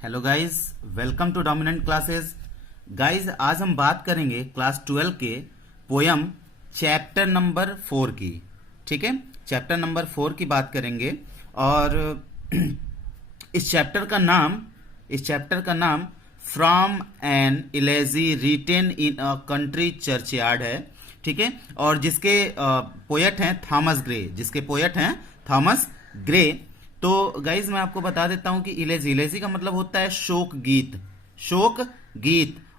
Hello guys, welcome to Dominant Classes. Guys, आज हम बात करेंगे क्लास 12 के पोयम चैप्टर नंबर 4 की। ठीक है, चैप्टर नंबर 4 की बात करेंगे। और इस चैप्टर का नाम from an elegy written in a country churchyard है। ठीक है, और जिसके पोएट हैं थॉमस ग्रे। तो गाइज मैं आपको बता देता हूं कि इलेजी का मतलब होता है शोक गीत।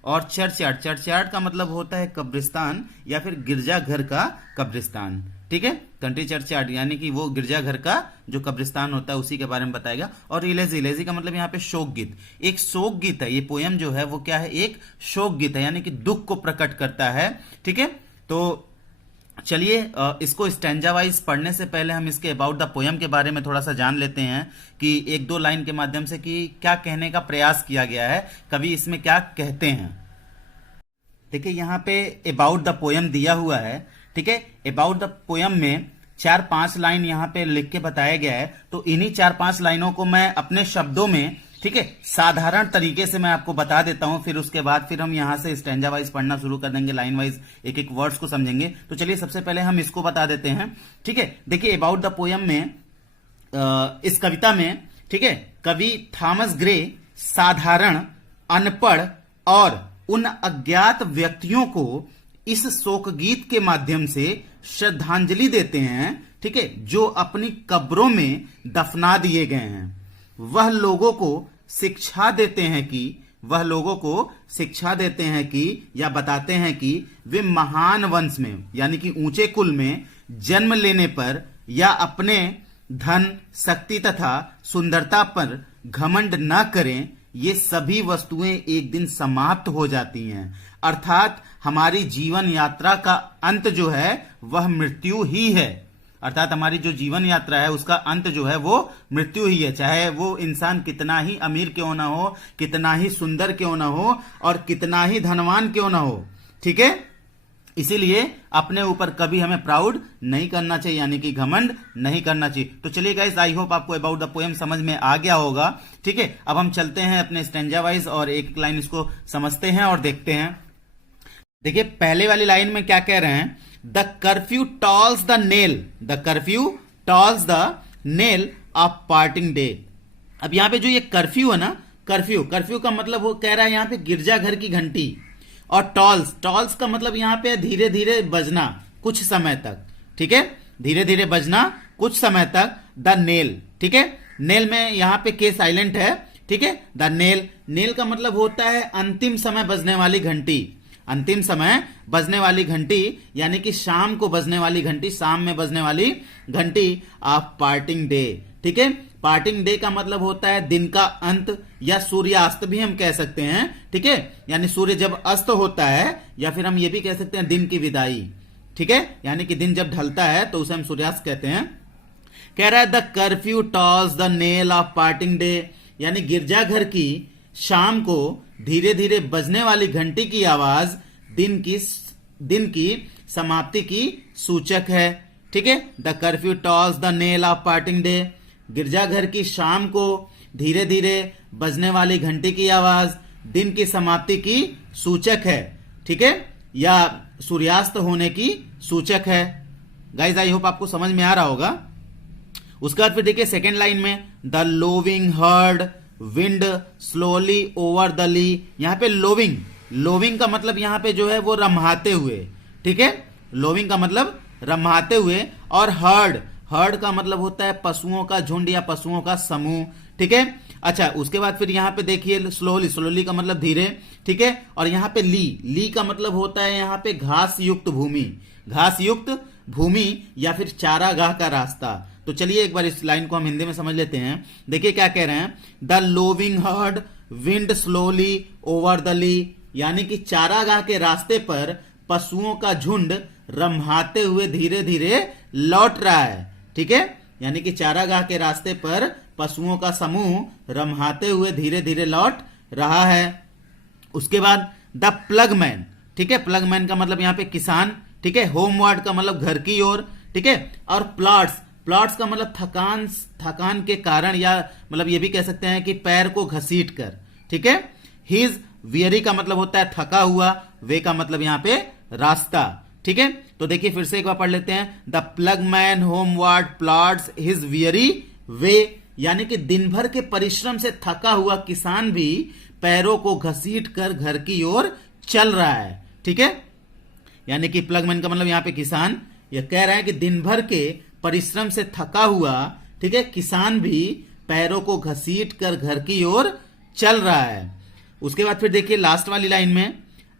और चर्चयार्ड का मतलब होता है कब्रिस्तान या फिर गिरजाघर का कब्रिस्तान। ठीक है, कंट्री चर्चयार्ड यानी कि वो गिरजाघर का जो कब्रिस्तान होता है उसी के बारे में बताएगा। और इलेजी का मतलब यहाँ पे शोक गीत, एक शोक गीत है। ये पोयम जो है वो क्या है, एक शोक गीत है, यानी कि दुख को प्रकट करता है। ठीक है, तो चलिए इसको स्टैंजा वाइज पढ़ने से पहले हम इसके अबाउट द पोयम के बारे में थोड़ा सा जान लेते हैं कि एक दो लाइन के माध्यम से कि क्या कहने का प्रयास किया गया है, कवि इसमें क्या कहते हैं। देखिए यहाँ पे अबाउट द पोयम दिया हुआ है। ठीक है, अबाउट द पोयम में 4-5 लाइन यहाँ पे लिख के बताया गया है। तो इन्हीं 4-5 लाइनों को मैं अपने शब्दों में, ठीक है, साधारण तरीके से मैं आपको बता देता हूं। फिर उसके बाद फिर हम यहां से स्टैंजा वाइज पढ़ना शुरू कर देंगे, लाइन वाइज एक एक वर्ड्स को समझेंगे। तो चलिए सबसे पहले हम इसको बता देते हैं। ठीक है, देखिए अबाउट द पोयम में इस कविता में, ठीक है, कवि थॉमस ग्रे साधारण, अनपढ़ और उन अज्ञात व्यक्तियों को इस शोक गीत के माध्यम से श्रद्धांजलि देते हैं। ठीक है, जो अपनी कब्रों में दफना दिए गए हैं। वह लोगों को शिक्षा देते हैं कि या बताते हैं कि वे महान वंश में यानी कि ऊंचे कुल में जन्म लेने पर या अपने धन, शक्ति तथा सुंदरता पर घमंड न करें। ये सभी वस्तुएं एक दिन समाप्त हो जाती हैं, अर्थात हमारी जीवन यात्रा का अंत जो है वह मृत्यु ही है। अर्थात हमारी जो जीवन यात्रा है उसका अंत जो है वो मृत्यु ही है। चाहे वो इंसान कितना ही अमीर क्यों ना हो, कितना ही सुंदर क्यों ना हो और कितना ही धनवान क्यों ना हो। ठीक है, इसीलिए अपने ऊपर कभी हमें प्राउड नहीं करना चाहिए, यानी कि घमंड नहीं करना चाहिए। तो चलिए गाइस, आई होप आपको अबाउट द पोएम समझ में आ गया होगा। ठीक है, अब हम चलते हैं अपने स्टैंजा वाइज और एक लाइन इसको समझते हैं और देखते हैं। देखिए पहले वाली लाइन में क्या कह रहे हैं, the curfew tolls the knell of parting day. अब यहां पे जो ये कर्फ्यू है ना, कर्फ्यू का मतलब वो कह रहा है यहां पे गिरजाघर की घंटी। और टॉल्स का मतलब यहां पे धीरे धीरे बजना कुछ समय तक। ठीक है, धीरे धीरे बजना कुछ समय तक। द नेल, ठीक है, नेल में यहां पे के साइलेंट है। ठीक है, द नेल का मतलब होता है अंतिम समय बजने वाली घंटी। अंतिम समय बजने वाली घंटी यानी कि शाम को बजने वाली घंटी, शाम में बजने वाली घंटी ऑफ पार्टिंग डे। ठीक है, पार्टिंग डे का मतलब होता है दिन का अंत या सूर्यास्त भी हम कह सकते हैं। ठीक है, यानी सूर्य जब अस्त होता है, या फिर हम ये भी कह सकते हैं दिन की विदाई। ठीक है, यानी कि दिन जब ढलता है तो उसे हम सूर्यास्त कहते हैं। कह रहा है the curfew tolls the knell of parting day, यानी गिरजाघर की शाम को धीरे धीरे बजने वाली घंटी की आवाज दिन की समाप्ति की सूचक है। ठीक है, the curfew tolls the knell of parting day, गिरजाघर की शाम को धीरे धीरे बजने वाली घंटी की आवाज दिन की समाप्ति की सूचक है। ठीक है, या सूर्यास्त होने की सूचक है। गाइस, आई होप आपको समझ में आ रहा होगा। उसके बाद फिर देखिए सेकेंड लाइन में, the lowing herd wind slowly over the lea. यहां पे लोविंग का मतलब यहां पे जो है वो रम्हाते हुए। ठीक है, लोविंग का मतलब रम्हाते हुए। और हर्ड का मतलब होता है पशुओं का झुंड या पशुओं का समूह। ठीक है, अच्छा उसके बाद फिर यहां पे देखिए स्लोली का मतलब धीरे। ठीक है, और यहां पे ली का मतलब होता है यहां पे घास युक्त भूमि या फिर चारागाह का रास्ता। तो चलिए एक बार इस लाइन को हम हिंदी में समझ लेते हैं। देखिए क्या कह रहे हैं, the lowing herd wind slowly over the lea, यानी कि चारागाह के रास्ते पर पशुओं का झुंड रम्हाते हुए धीरे धीरे लौट रहा है। ठीक है, यानी कि चारागाह के रास्ते पर पशुओं का समूह रम्हाते हुए धीरे धीरे लौट रहा है। उसके बाद द प्लगमैन, ठीक है, प्लगमैन का मतलब यहां पे किसान। ठीक है, होमवर्ड का मतलब घर की ओर। ठीक है, और प्लॉट्स का मतलब थकान, थकान के कारण, या मतलब ये भी कह सकते हैं कि पैर को घसीट कर, ठीक है। ही इज वियरी का मतलब होता है थका हुआ, वे का मतलब यहां पे रास्ता, ठीक है। तो देखिए फिर से एक बार पढ़ लेते हैं। The ploughman homeward plods his weary way, यानी कि दिन भर के परिश्रम से थका हुआ किसान भी पैरों को घसीट कर घर की ओर चल रहा है, ठीक है। यानी कि प्लगमैन का मतलब यहां पे किसान, यह कह रहा है कि दिन भर के परिश्रम से थका हुआ, ठीक है, किसान भी पैरों को घसीट कर घर की ओर चल रहा है। उसके बाद फिर देखिए लास्ट वाली लाइन में,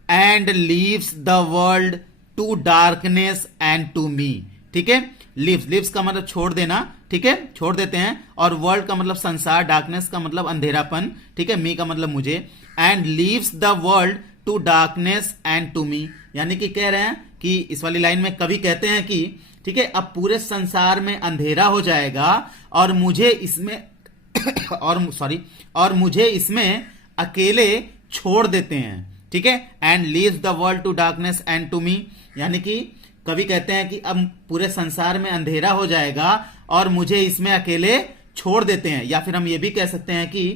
and leaves the world to darkness and to me, ठीक है। लीव्स, लीव्स का मतलब छोड़ देना, ठीक है, छोड़ देते हैं, और वर्ल्ड का मतलब संसार, डार्कनेस का मतलब अंधेरापन, ठीक है, मी का मतलब मुझे, and leaves the world to darkness and to me, यानी कि कह रहे हैं कि इस वाली लाइन में कवि कहते हैं कि ठीक है, अब पूरे संसार में अंधेरा हो जाएगा और मुझे इसमें और मुझे इसमें अकेले छोड़ देते हैं, ठीक है। And leaves the world to darkness and to me, यानी कि कवि कहते हैं कि अब पूरे संसार में अंधेरा हो जाएगा और मुझे इसमें अकेले छोड़ देते हैं, या फिर हम ये भी कह सकते हैं कि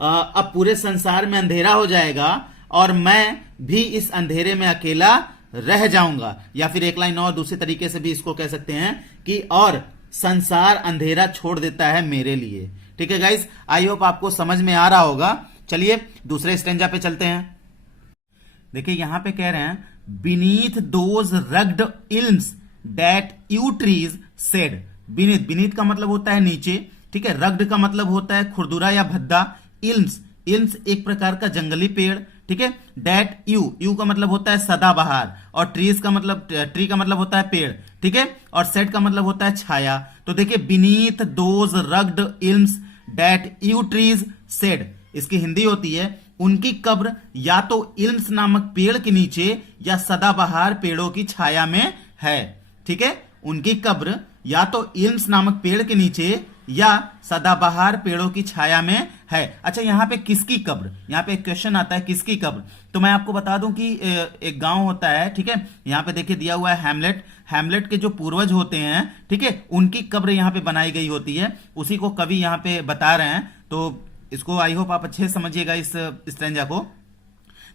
अब पूरे संसार में अंधेरा हो जाएगा और मैं भी इस अंधेरे में अकेला रह जाऊंगा, या फिर एक लाइन और दूसरे तरीके से भी इसको कह सकते हैं कि और संसार अंधेरा छोड़ देता है मेरे लिए, ठीक है गाइस। आई होप आपको समझ में आ रहा होगा। चलिए दूसरे स्टेंजा पे चलते हैं। देखिए यहां पे कह रहे हैं, beneath those rugged elms that yew tree's shade. Beneath, beneath का मतलब होता है नीचे, ठीक है। रग्ड का मतलब होता है खुरदुरा या भद्दा। इल्म्स, इल्म्स एक प्रकार का जंगली पेड़, ठीक है। दैट यू, यू का मतलब होता है सदाबहार, और ट्रीज का मतलब, ट्री का मतलब होता है पेड़, ठीक है। और सेड का मतलब होता है छाया। तो देखिए beneath those rugged elms that yew tree's shade, इसकी हिंदी होती है, उनकी कब्र या तो इल्म्स नामक पेड़ के नीचे या सदाबहार पेड़ों की छाया में है, ठीक है। उनकी कब्र या तो इल्म्स नामक पेड़ के नीचे या सदाबहार पेड़ों की छाया में है। अच्छा, यहां पे किसकी कब्र, यहां पे एक क्वेश्चन आता है किसकी कब्र। तो मैं आपको बता दूं कि एक गांव होता है, ठीक है। यहां पे देखिए दिया हुआ है हैमलेट, हैमलेट के जो पूर्वज होते हैं, ठीक है, उनकी कब्र यहां पे बनाई गई होती है, उसी को कवि यहां पे बता रहे हैं। तो इसको आई होप आप अच्छे से समझिएगा इस स्ट्रेंजा को।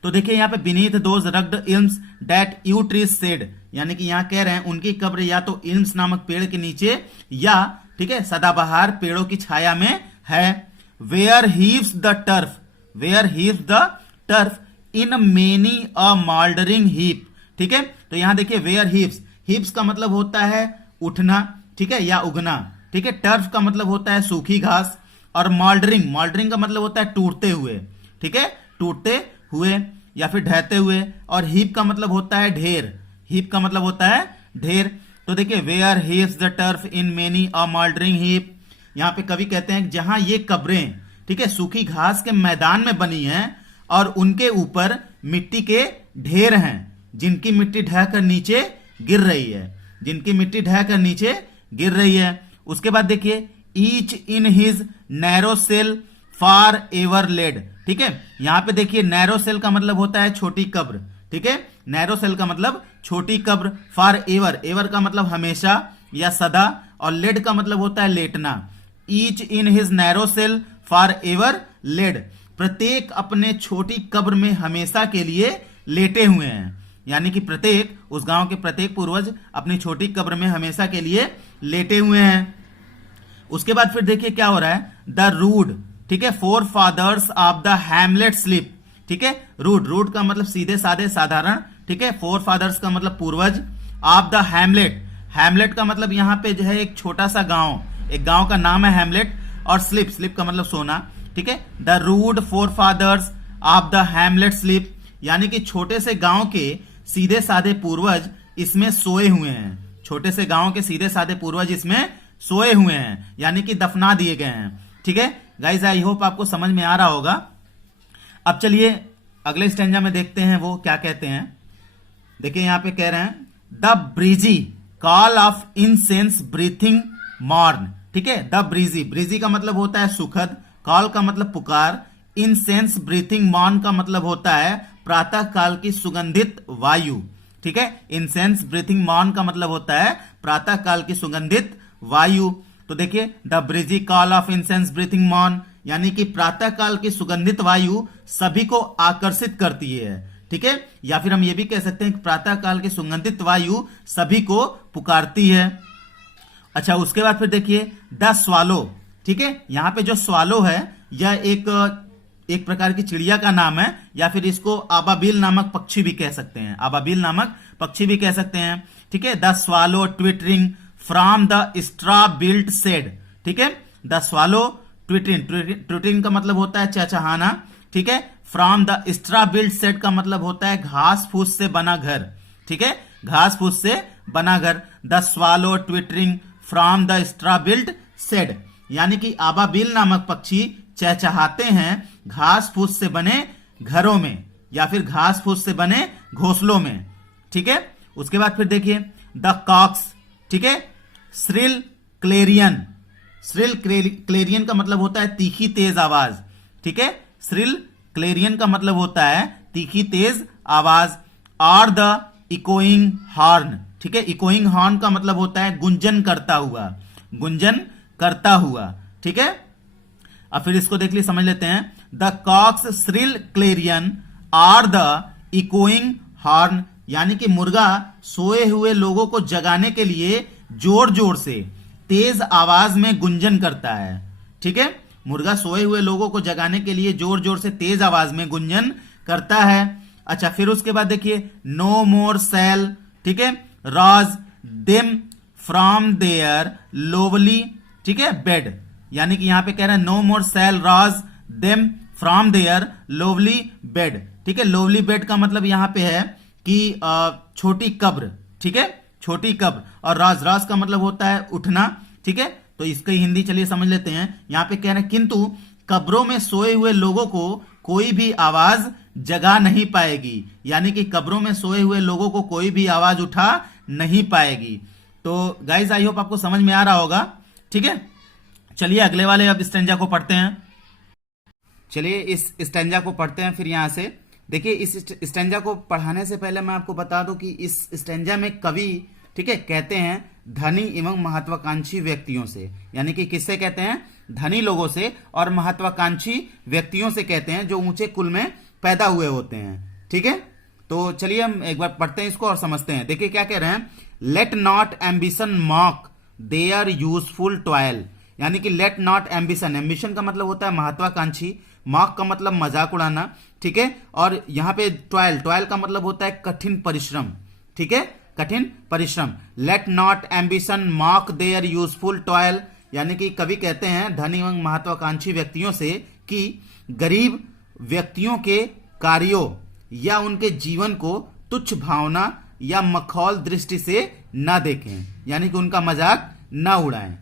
तो देखिए यहां पे beneath those rugged elms that yew tree's shade, यानी कि यहां कह रहे हैं उनकी कब्र या तो इल्म्स नामक पेड़ के नीचे या, ठीक है, सदाबहार पेड़ों की छाया में है। Where heaves the turf, where heaves the turf in many a mouldering heap, ठीक है। तो यहां देखिए वेयर हीव्स, हीप्स का मतलब होता है उठना, ठीक है, या उगना, ठीक है। टर्फ का मतलब होता है सूखी घास, और मॉल्डरिंग, मॉल्डरिंग का मतलब होता है टूटते हुए, ठीक है, टूटते हुए या फिर ढहते हुए। और हीप का मतलब होता है ढेर, हीप का मतलब होता है ढेर। तो देखिए where heaves the turf in many a mouldering heap, यहां पे कवि कहते हैं जहां ये कब्रें, ठीक है, सूखी घास के मैदान में बनी हैं और उनके ऊपर मिट्टी के ढेर हैं, जिनकी मिट्टी ढहकर नीचे गिर रही है, जिनकी मिट्टी ढहकर नीचे गिर रही है। उसके बाद देखिए each in his narrow cell for ever laid, ठीक है। यहां पे देखिए नैरो सेल का मतलब होता है छोटी कब्र, ठीक है, नैरो सेल का मतलब छोटी कब्र। फार एवर, एवर का मतलब हमेशा या सदा, और लेड का मतलब होता है लेटना। Each in his narrow cell for ever laid, प्रत्येक अपने छोटी कब्र में हमेशा के लिए लेटे हुए हैं, यानी कि प्रत्येक, उस गांव के प्रत्येक पूर्वज अपनी छोटी कब्र में हमेशा के लिए लेटे हुए हैं। उसके बाद फिर देखिए क्या हो रहा है, द रूड, ठीक है, forefathers of the hamlet sleep, ठीक है। रूड, रूड का मतलब सीधे साधे साधारण, ठीक है। फोर फादर्स का मतलब पूर्वज, ऑफ द हैमलेट, हैमलेट का मतलब यहां पे जो है एक छोटा सा गांव, एक गांव का नाम है हैमलेट, और स्लीप, स्लीप का मतलब सोना, ठीक है। The rude forefathers of the hamlet sleep, यानी कि छोटे से गांव के सीधे साधे पूर्वज इसमें सोए हुए हैं, छोटे से गांव के सीधे साधे पूर्वज इसमें सोए हुए हैं, यानी कि दफना दिए गए हैं, ठीक है। गाइस आई होप आपको समझ में आ रहा होगा। अब चलिए अगले स्टेंजा में देखते हैं वो क्या कहते हैं। देखिए यहां पे कह रहे हैं, the breezy call of incense breathing morn, ठीक है। द ब्रीजी, ब्रीजी का मतलब होता है सुखद, कॉल का मतलब पुकार, इंसेंस ब्रीथिंग मॉर्न का मतलब होता है प्रातः काल की सुगंधित वायु, ठीक है। इंसेंस ब्रीथिंग मॉर्न का मतलब होता है प्रातः काल की सुगंधित वायु। तो देखिए the breezy call of incense breathing morn, यानी कि प्रातः काल की सुगंधित वायु सभी को आकर्षित करती है, ठीक है। या फिर हम ये भी कह सकते हैं कि प्रातः काल की सुगंधित वायु सभी को पुकारती है। अच्छा, उसके बाद फिर देखिए द स्वालो, ठीक है। यहां पे जो स्वालो है यह एक प्रकार की चिड़िया का नाम है, या फिर इसको आबाबिल नामक पक्षी भी कह सकते हैं, आबाबिल नामक पक्षी भी कह सकते हैं, ठीक है। The swallow twittering from the straw built shed, ठीक है। द स्वालो ट्विटरिंग, ट्विटरिंग का मतलब होता है चहचहाना, ठीक है। From the straw built shed का मतलब होता है घास फूस से बना घर, ठीक है, घास फूस से बना घर। The swallow twittering from the straw built shed, यानी कि आबाबिल नामक पक्षी चहचहाते हैं घास फूस से बने घरों में या फिर घास फूस से बने घोंसलों में, ठीक है। उसके बाद फिर देखिए द कॉक्स, ठीक है। श्रिल क्लेरियन, श्रिल क्लेरियन का मतलब होता है तीखी तेज आवाज, ठीक है। श्रिल क्लेरियन का मतलब होता है तीखी तेज आवाज। और द इकोइंग हॉर्न, ठीक है। इकोइंग हॉर्न का मतलब होता है गुंजन करता हुआ, गुंजन करता हुआ, ठीक है। अब फिर इसको देख ली, समझ लेते हैं। द कॉक्स श्रिल क्लेरियन और द इकोइंग हॉर्न, यानी कि मुर्गा सोए हुए लोगों को जगाने के लिए जोर जोर से तेज आवाज में गुंजन करता है, ठीक है। मुर्गा सोए हुए लोगों को जगाने के लिए जोर जोर से तेज आवाज में गुंजन करता है। अच्छा, फिर उसके बाद देखिए नो मोर सेल, ठीक है, rows them from their lovely, ठीक है, बेड, यानी कि यहां पे कह रहे हैं no more shall rouse them from their lowly bed, ठीक है। लोवली बेड का मतलब यहां पे है कि छोटी कब्र, ठीक है, छोटी कब्र। और रॉज, रॉज का मतलब होता है उठना, ठीक है। तो इसकी हिंदी चलिए समझ लेते हैं। यहां पे कह रहे हैं किंतु कब्रों में सोए हुए लोगों को कोई भी आवाज जगा नहीं पाएगी, यानी कि कब्रों में सोए हुए लोगों को कोई भी आवाज उठा नहीं पाएगी। तो गाइज आई होप आपको समझ में आ रहा होगा, ठीक है। चलिए अगले वाले अब स्टैंजा को पढ़ते हैं। चलिए इस स्टैंजा को पढ़ते हैं। फिर यहां से देखिए, इस स्टैंजा को पढ़ाने से पहले मैं आपको बता दूं कि इस स्टैंजा में कवि, ठीक है, कहते हैं धनी एवं महत्वाकांक्षी व्यक्तियों से, यानी कि किससे कहते हैं? धनी लोगों से और महत्वाकांक्षी व्यक्तियों से कहते हैं जो ऊंचे कुल में पैदा हुए होते हैं, ठीक है। तो चलिए हम एक बार पढ़ते हैं इसको और समझते हैं। देखिए क्या कह रहे हैं, let not ambition mock their useful toil, यानी कि लेट नॉट एम्बिशन, एम्बिशन का मतलब होता है महत्वाकांक्षी, मॉक का मतलब मजाक उड़ाना, ठीक है। और यहां पे टॉयल, टॉयल का मतलब होता है कठिन परिश्रम, ठीक है, कठिन परिश्रम। Let not ambition mock their useful toil, यानी कि कवि कहते हैं धनी एवं महत्वाकांक्षी व्यक्तियों से कि गरीब व्यक्तियों के कार्यों या उनके जीवन को तुच्छ भावना या मखौल दृष्टि से ना देखें, यानी कि उनका मजाक ना उड़ाएं,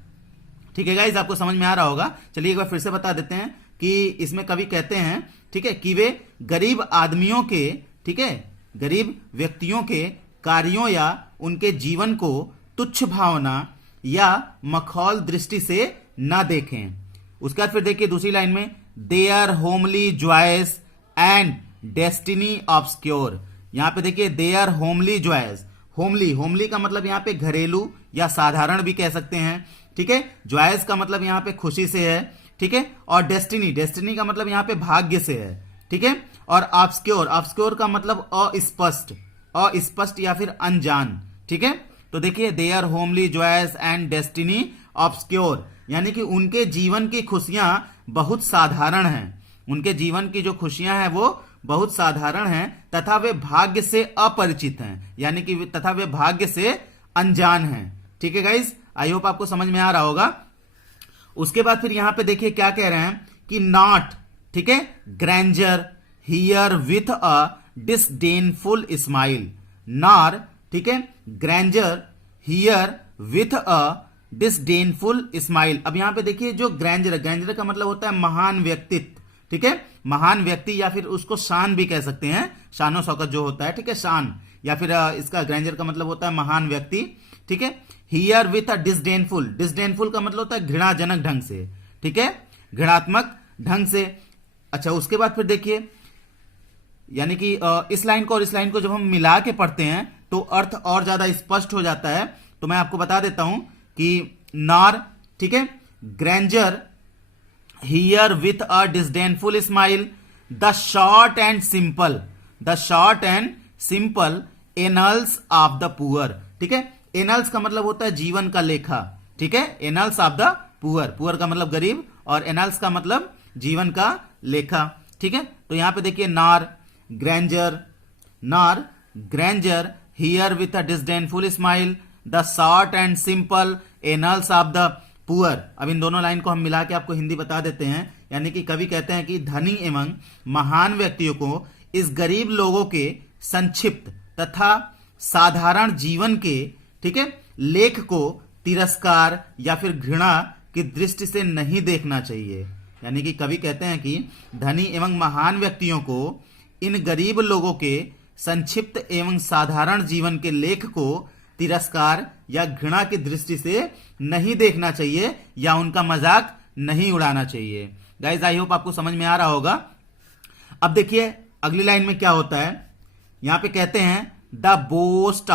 ठीक है गाइस, आपको समझ में आ रहा होगा। चलिए एक बार फिर से बता देते हैं कि इसमें कवि कहते हैं, ठीक है, कि वे गरीब आदमियों के, ठीक है, गरीब व्यक्तियों के कार्यों या उनके जीवन को तुच्छ भावना या मखौल दृष्टि से ना देखें। उसके बाद फिर देखिए दूसरी लाइन में, they are homely joys and destiny obscure, यहां पे देखिए they are homely joys, homely, homely का मतलब यहां पे घरेलू या साधारण भी कह सकते हैं, ठीक है। जॉयस का मतलब यहां पे खुशी से है, ठीक है। और डेस्टिनी, डेस्टिनी का मतलब यहां पे भाग्य से है, ठीक है। और ऑब्सक्योर, ऑब्सक्योर का मतलब अस्पष्ट, अस्पष्ट या फिर अनजान, ठीक है। तो देखिए they are homely joys and destiny obscure, यानी कि उनके जीवन की खुशियां बहुत साधारण हैं, उनके जीवन की जो खुशियां हैं वो बहुत साधारण हैं तथा वे भाग्य से अपरिचित हैं, यानी कि तथा वे भाग्य से अनजान हैं, ठीक है गाइस, आई होप आपको समझ में आ रहा होगा। उसके बाद फिर यहां पे देखिए क्या कह रहे हैं कि नॉट, ठीक है, grandeur hear with a disdainful smile, nor, ठीक है, grandeur hear with a disdainful smile. अब यहां पे देखिए जो ग्रैंजर, ग्रैंजर का मतलब होता है महान व्यक्तित्व, ठीक है, महान व्यक्ति या फिर उसको शान भी कह सकते हैं, शानो शौकत जो होता है, ठीक है, शान, या फिर इसका ग्रैंजर का मतलब होता है महान व्यक्ति, ठीक है। Here with a disdainful, disdainful का मतलब होता है घृणाजनक ढंग से, ठीक है, घृणात्मक ढंग से। अच्छा, उसके बाद फिर देखिए, यानी कि इस लाइन को और इस लाइन को जब हम मिला के पढ़ते हैं तो अर्थ और ज्यादा स्पष्ट हो जाता है। तो मैं आपको बता देता हूं कि नार, ठीक है, grandeur, hear with a disdainful smile, the short and simple, the short and simple annals of the poor, ठीक है। एनल्स का मतलब होता है जीवन का लेखा, ठीक है, annuls of the poor, poor का मतलब गरीब और एनल्स का मतलब जीवन का लेखा, ठीक है। तो यहां पे देखिए nor, grandeur, nor, grandeur, hear with a disdainful smile, the short and simple annals of the poor. अब इन दोनों लाइन को हम मिला के आपको हिंदी बता देते हैं। यानी कि कवि कहते हैं कि धनी एवं महान व्यक्तियों को इस गरीब लोगों के संक्षिप्त तथा साधारण जीवन के, ठीक है, लेख को तिरस्कार या फिर घृणा की दृष्टि से नहीं देखना चाहिए। यानी कि कवि कहते हैं कि धनी एवं महान व्यक्तियों को इन गरीब लोगों के संक्षिप्त एवं साधारण जीवन के लेख को तिरस्कार या घृणा की दृष्टि से नहीं देखना चाहिए या उनका मजाक नहीं उड़ाना चाहिए। गाइस, आई होप आपको समझ में आ रहा होगा। अब देखिए अगली लाइन में क्या होता है। यहां पे कहते हैं the boast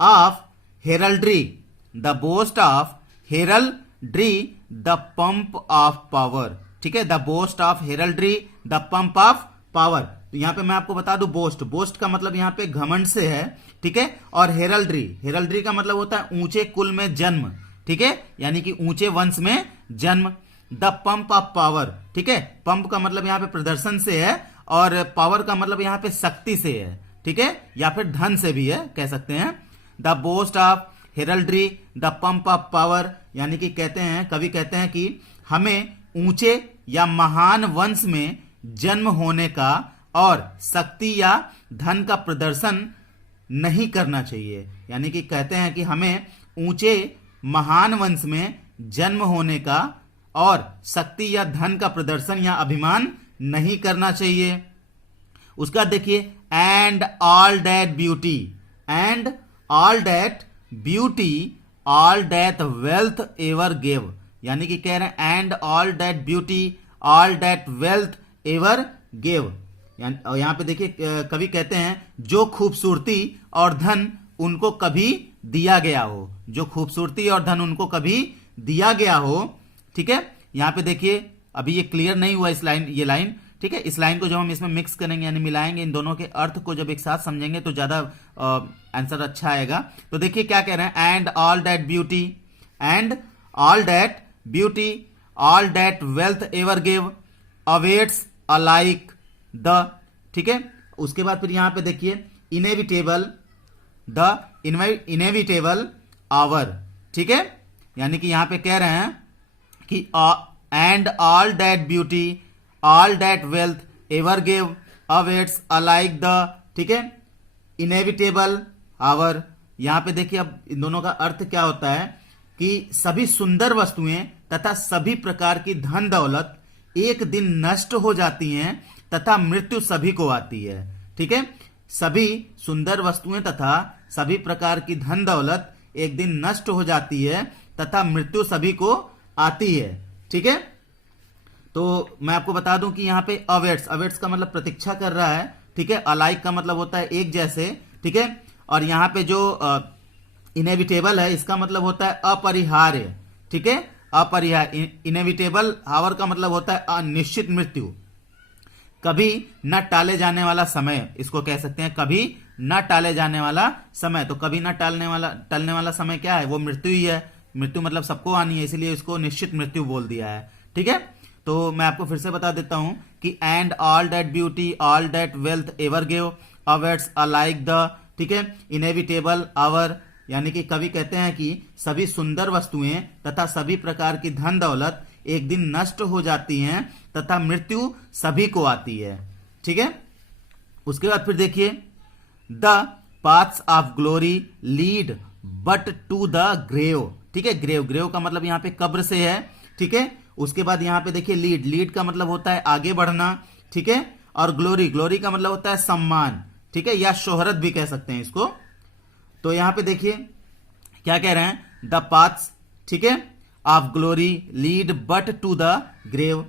of heraldry, the boast of heraldry, the pomp of power, ठीक है, the boast of heraldry, the pomp of power. तो यहां पे मैं आपको बता दूं, बोस्ट का मतलब यहां पे घमंड से है, ठीक है, और हेरल्ड्री का मतलब होता है ऊंचे कुल में जन्म, ठीक है, यानी कि ऊंचे वंश में जन्म। द पंप ऑफ पावर, ठीक है, पंप का मतलब यहां पे प्रदर्शन से है और पावर का मतलब यहां पे शक्ति से है, ठीक है, या फिर धन से भी है, कह सकते हैं। The boast of heraldry, the pomp of power, यानी कि कहते हैं, कवि कहते हैं कि हमें ऊंचे या महान वंश में जन्म होने का और शक्ति या धन का प्रदर्शन नहीं करना चाहिए। यानी कि कहते हैं कि हमें ऊंचे महान वंश में जन्म होने का और शक्ति या धन का प्रदर्शन या अभिमान नहीं करना चाहिए। उसका देखिए and all that beauty, and all that beauty, all that wealth ever give, यानी कि कह रहे हैं and all that beauty, all that wealth ever give. यहां पे देखिए कवि कहते हैं जो खूबसूरती और धन उनको कभी दिया गया हो, जो खूबसूरती और धन उनको कभी दिया गया हो, ठीक है। यहां पे देखिए अभी ये क्लियर नहीं हुआ इस लाइन, ये लाइन, ठीक है। इस लाइन को जब हम इसमें मिक्स करेंगे यानी मिलाएंगे, इन दोनों के अर्थ को जब एक साथ समझेंगे तो ज्यादा आंसर अच्छा आएगा। तो देखिए क्या कह रहे हैं, and all that beauty, and all that beauty, all that wealth ever give, awaits alike the, ठीक है। उसके बाद फिर यहां पे देखिए इनेविटेबल, द इनेविटेबल आवर, ठीक है। यानी कि यहां पे कह रहे हैं कि and all that beauty, all that wealth ever give, awaits alike the, ठीक है, इनेविटेबल आवर। यहां पे देखिए अब इन दोनों का अर्थ क्या होता है कि सभी सुंदर वस्तुएं तथा सभी प्रकार की धन दौलत एक दिन नष्ट हो जाती हैं तथा मृत्यु सभी को आती है, ठीक है। सभी सुंदर वस्तुएं तथा सभी प्रकार की धन दौलत एक दिन नष्ट हो जाती है तथा मृत्यु सभी को आती है, ठीक है। तो मैं आपको बता दूं कि यहाँ पे अवेट्स का मतलब प्रतीक्षा कर रहा है, ठीक है। अलाइक का मतलब होता है एक जैसे, ठीक है। और यहाँ पे जो इनेविटेबल है इसका मतलब होता है अपरिहार्य, ठीक है, अपरिहार्य। इनेविटेबल हावर का मतलब होता है अनिश्चित मृत्यु, कभी न टाले जाने वाला समय, इसको कह सकते हैं कभी न टाले जाने वाला समय। तो कभी न टलने वाला समय क्या है, वो मृत्यु ही है। मृत्यु मतलब सबको आनी है, इसलिए इसको निश्चित मृत्यु बोल दिया है, ठीक है। तो मैं आपको फिर से बता देता हूं कि and all that beauty, all that wealth ever give, awaits alike the, ठीक है, इनेविटेबल आवर। यानी कि कवि कहते हैं कि सभी सुंदर वस्तुएं तथा सभी प्रकार की धन दौलत एक दिन नष्ट हो जाती हैं तथा मृत्यु सभी को आती है, ठीक है। उसके बाद फिर देखिए the paths of glory lead but to the grave, ठीक है। ग्रेव का मतलब यहां पे कब्र से है, ठीक है। उसके बाद यहां पे देखिए लीड का मतलब होता है आगे बढ़ना, ठीक है। और ग्लोरी का मतलब होता है सम्मान, ठीक है, या शोहरत भी कह सकते हैं इसको। तो यहां पे देखिए क्या कह रहे हैं, द पाथ्स, ठीक है, of glory lead but to the grave.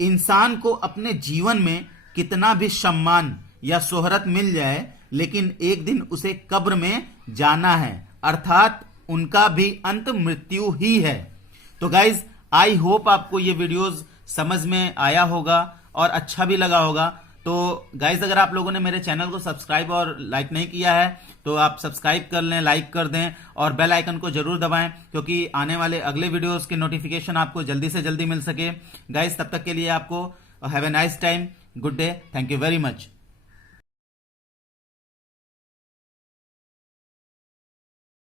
इंसान को अपने जीवन में कितना भी सम्मान या शोहरत मिल जाए लेकिन एक दिन उसे कब्र में जाना है, अर्थात उनका भी अंत मृत्यु ही है। तो गाइज आई होप आपको ये वीडियोस समझ में आया होगा और अच्छा भी लगा होगा। तो गाइज अगर आप लोगों ने मेरे चैनल को सब्सक्राइब और लाइक नहीं किया है तो आप सब्सक्राइब कर लें, लाइक कर दें और बेल आइकन को जरूर दबाएं, क्योंकि आने वाले अगले वीडियोस की नोटिफिकेशन आपको जल्दी से जल्दी मिल सके। गाइज तब तक के लिए आपको have a nice time, good day, thank you very much.